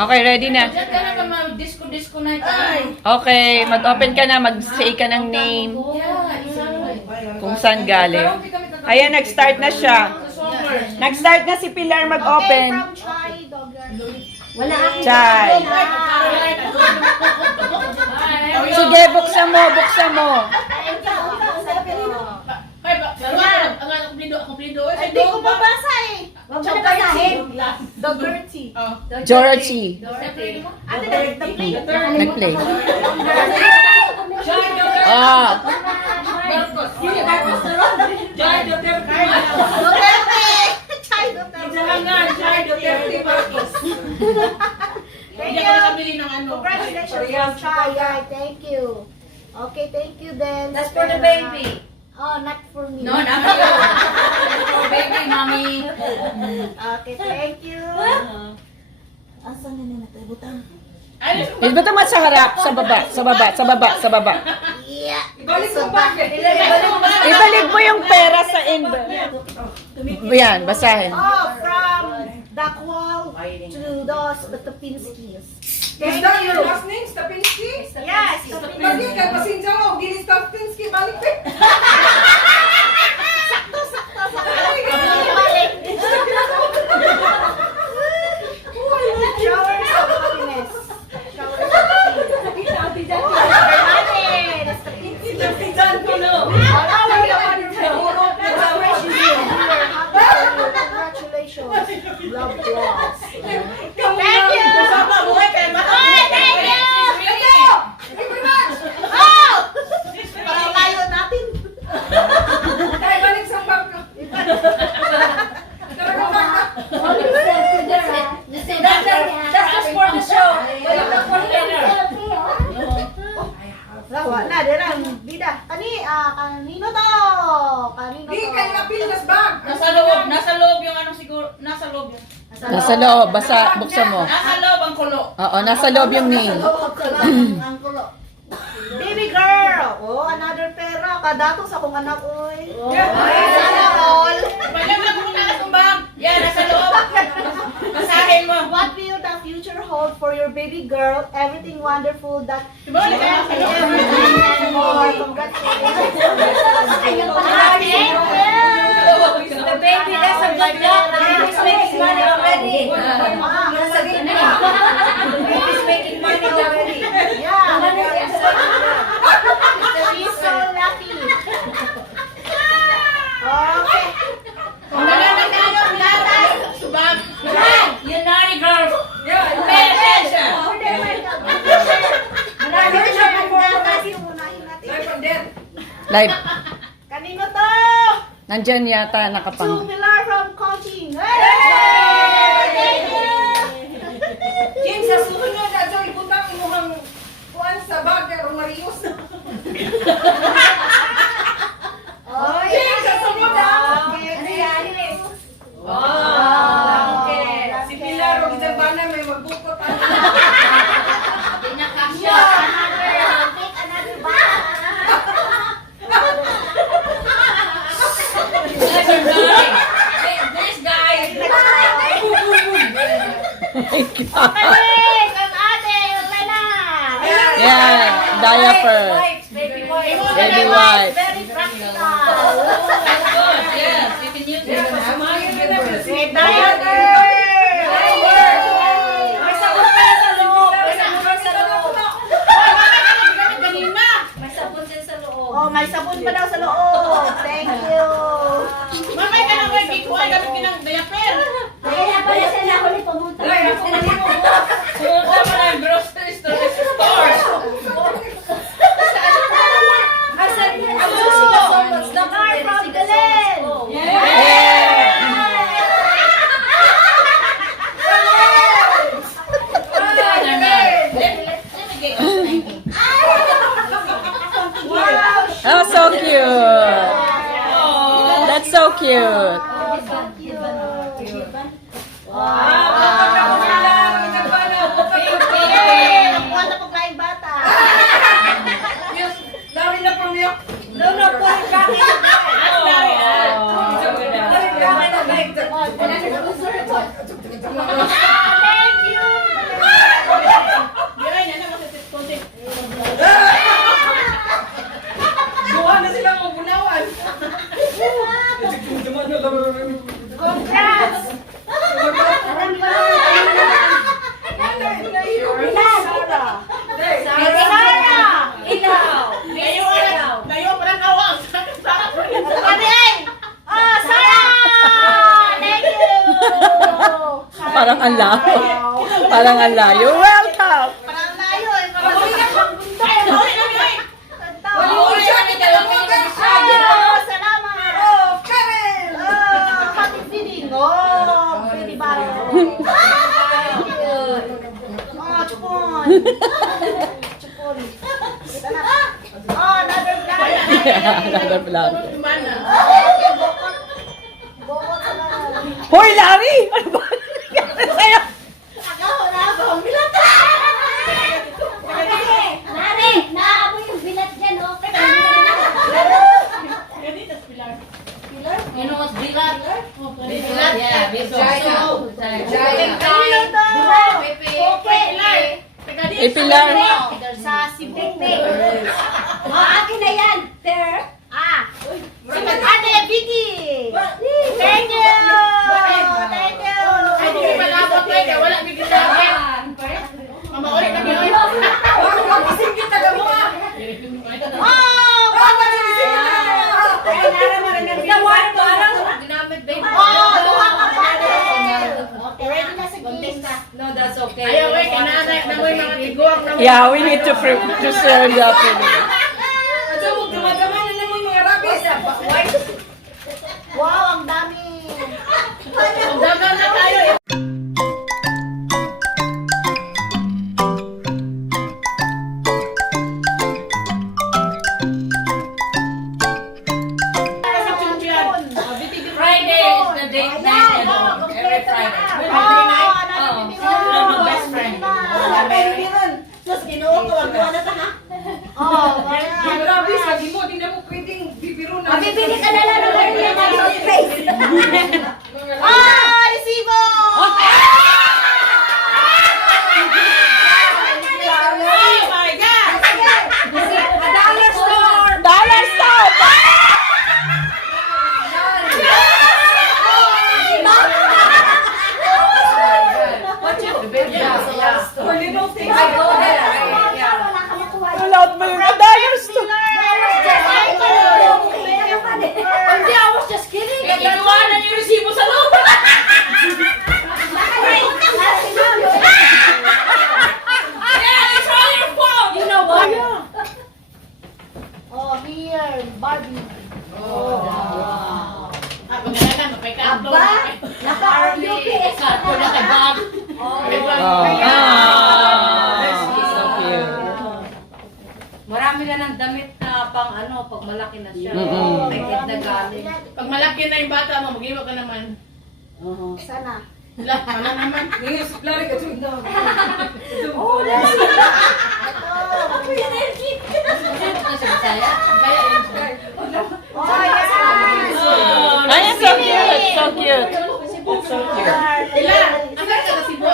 Okay, ready na. Diyan ka na mag-disco na ito. Okay, mag-open ka na, mag-say ka ng name. Kung saan galing. Ayan, nag-start na siya. Nag-start na si Pilar mag-open. Wala akong Chay. Sige, buksan mo, buksan mo. Hindi ko mabasa eh. Huwag mo nabasahin. Georgie. Ate, nag-play. Nag-play. Ah. Congratulations, Chai. Thank you. Okay, thank you then. That's for the baby. Oh, not for me. No, not for you. For baby, mommy. Okay, thank you. Asan na natin? Butang. Ilbata mo sa harap, sa baba, sa baba, sa baba, sa baba. Yeah. Ibalik mo ba? Ibalik mo yung pera sa Yan, basahin. Oh, from Dakwal to those Batapinskis. Is that your last name, Stapinski? Yes. Bakit ka pasensya mo? Gili Stapinski, balik ka. Showers of happiness. Showers of Congratulations. Love loss. Thank you. Parang layo natin. Kaya balik sa barko. That's just for the show. That's for later. Wala, dirang bida. Kanino to? Kanino Di, to? kaya pilas bag. Nasa loob yung ano siguro, nasa loob yun. Nasa loob, basa, buksan mo. Nasa loob ang kulo. Oo, nasa loob yung name. Ang kulo. Baby girl! Oh, another pera. Kadato sa kong anak, oy. Sana all. Pagkakita ko na itong bag. Yan, nasa loob. Basahin mo. What will the future hold for your baby girl? Everything wonderful that Diba, ulit? everything and more. Congratulations. The baby doesn't like that. The baby's making money already. The baby's making money already. Yeah. She's so lucky. Okay. Subag. You naughty girls. Pay attention. Live. Kanino to? Nandyan yata To nakapang. Pilar from coaching. Hey! Thank you! Jim, sa susunod na dyan, ibutang imuhang kuwan sa bag, pero marius. Oh, Jim, sa sunod na. Okay. Si Pilar, huwag dyan ba na may magbukot. Pinakasya. Take another bag. This guy. Okay, ang ate, okay na. Yan, diaper. Baby wipes. Baby wipes. Very practical. Good. Yes, you can use it. May diaper. May sabon pa sa loob. May sabon pa sa loob. Kanina. May sabon din sa loob. Oh, may sabon pa daw sa loob. Thank you. Mamay ka na may bikuan gamit ng diaper. Kaya pala sila ako ni pumunta. Pumunta mo na yung grocery store. The car from Galen. Oh, so cute. That's so cute. Nakuha na pong tayong bata. Dami na pamilya. Thank you. Parang ang layo. Parang ang layo. Welcome! Parang layo eh. Parang salamat. Oh, Karen! Happy feeding. Oh, baby baro. Oh, chupon. Chupon. Kita na. Oh, another vlog. Another vlog. Bokot sa mga. Hoy, Larry! Ano ba? Sa'yo? Ako, nabong. Bilata! Nari, naamoy yung bilat dyan, oh. You know what's bilat? Bilat? Yeah, Bisaya. Eh, Pilar. Sa Cebu. Akin na yan, sir. Si Ate Vicky. Thank you. Thank you. Oh, baka Oh, duha ka pa. Okay, ready na sa games. No, that's okay. Yeah, we need to preserve the Filipino. Wow, ang dami. Friday is the date night, every Friday. Best friend. Oh, Grabe, sabi mo, di na mo pwedeng bibiro na. Mabibili ka na lang ng North Face. ah, resibo! Oh my God! A dollar store! Dollar stop! For little things. I go there. Wala mo yung dollar stop. Hindi, I was just kidding. Iiwanan yung resibo sa loob. Yeah, it's all your fault. You know what? Oh, here, Barbie. Aba, naka-UPS ka na kay Bob. So cute. Marami na ng damit na pang ano, pag malaki na siya. Mm-mm. Ay, kit na galing. Pag malaki na yung bata mo, mag-iwa ka naman. Sana. Wala naman. Ngayon, si Clara ka doon daw. Oh, let's Bisaya? Oh, yes. Ay, so cute! So cute! So cute. Pilar, ang ka sa Cebu.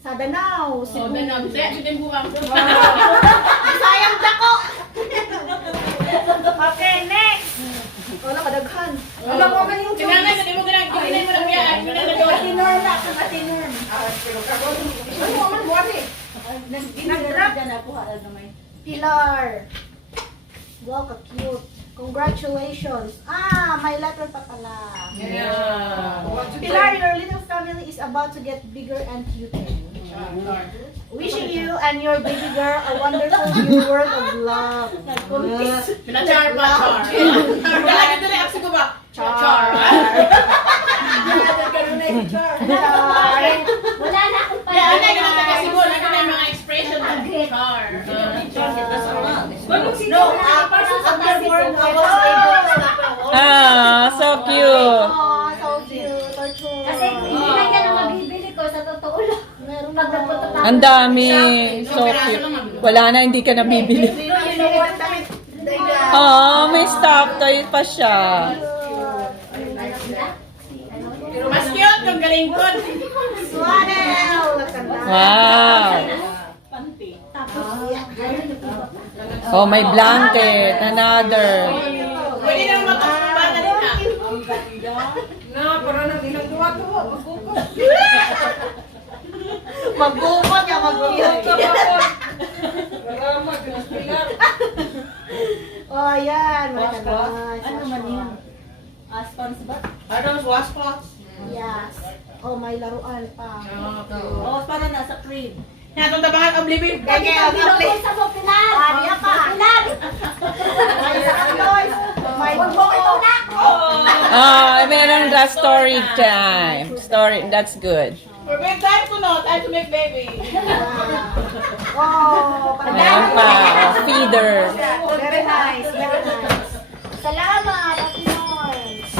Sa Danau. Oh, na bisaya, bitin buwang. Sayang dako. Okay, next. Wala kadaghan. Alam mo man yung Tinanay, hindi mo ganang, kinay mo lang yan. Kinay na doon. Matinor na, matinor. Ano mo man buwan eh? Pilar. Wow, ka-cute. Congratulations. Ah, may letter pa pala. Yeah. Pilar, your little family is about to get bigger and cuter. Wishing you and your baby girl a wonderful new world of love. Pinachar pa, char. Dala ka doon, apsi ko ba? Char. Wala na akong Kaya ano yung taga Cebu, lagi na yung mga expression ng char. No, afterward, I was able to stop. Ah, so cute. Oh, so cute. Kasi hindi na yan ang mabibili ko sa totoo lang. Meron Pag nagpunta tayo. Ang dami. So cute. Wala na, hindi ka nabibili. Oh, may stop toy pa siya. Mas cute yung galingkod. Wow. Oh, may blanket. Another. Pwede naman matapang din na. Na, para nang ilang tuwa-tuwa. Magkukot. Magbukot niya, mag-cute. Salamat, Miss Pilar. Oh, ayan. Ano man yun? Spons ba? Are those washcloths? Yes. Oh, may laruan pa. Oh, para nasa crib. Natong tabangan ang living. Binukod sa mo, Pilar. Ariya pa. Pilar. May sa kaloy. May bukod na. Meron the story time. Story, that's good. For bedtime to not, time to make baby. Oh, Meron pa, feeder. Very nice, very nice. Salamat, Ate Norms.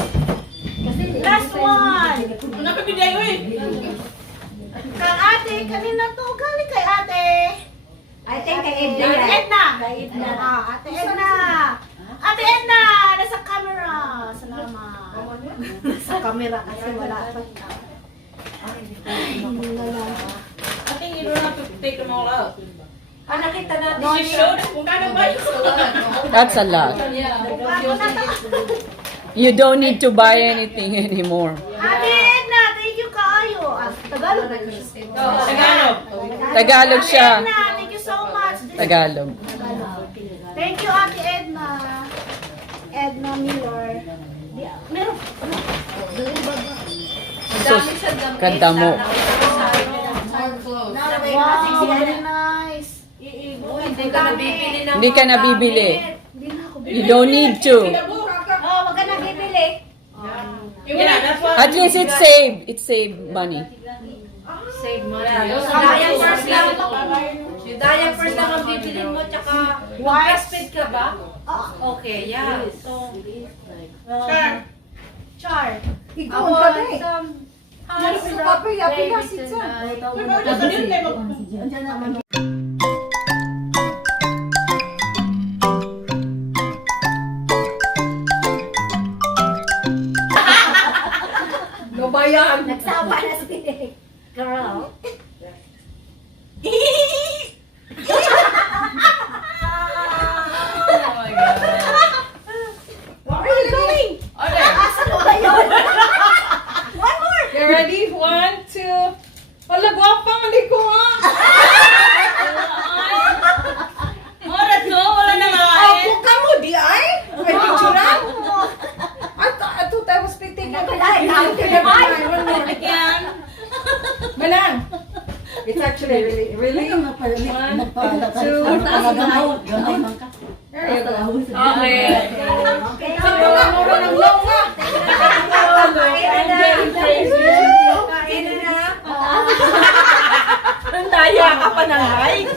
Last one. Ano pa bigay ko eh? Kang ate, kanina to, galing kay ate. I think kay Ate Edna. Edna. Kay Edna. Ate Edna. Ate Edna, nasa camera. Salamat. Nasa camera kasi wala pa. I think you don't have to take them all out. Nakita natin. She showed us kung kano ba yun. That's a lot. You don't need to buy anything anymore. Ate Edna, thank you kaayo. Tagalog. Tagalog. Tagalog siya. Ate Edna, thank you so much. Tagalog. Thank you, Ate Edna. Edna Miller. Meron. Sus, ganda mo. Wow, very nice. Hindi ka nabibili ng Hindi ka nabibili. Hindi na ako. You don't need to. Oh, wag ka nabibili. Yeah, that's what. At least it's saved. It saved money. Save money. Yung diapers lang. Yung diapers lang ang bibilin mo, tsaka breastfeed ka ba? Okay, yeah. So, Sure. Char. ikaw ka din. Lubayan. Nagsawa na si girl. Where are you going? Okay. Asan mo ngayon? One more. You ready? 1, 2. Wala, gwapang. Hindi ko nga. Oras no, wala na nga Oh, eh. buka mo, di ay? May picturean? I thought I was spitting. Again. Manang. It's actually really. 1, 2. There you go. Okay. Sakto nga, mura ng long nga. Ang daya ka pa ng height.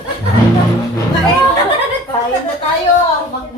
Kain na tayo. Mag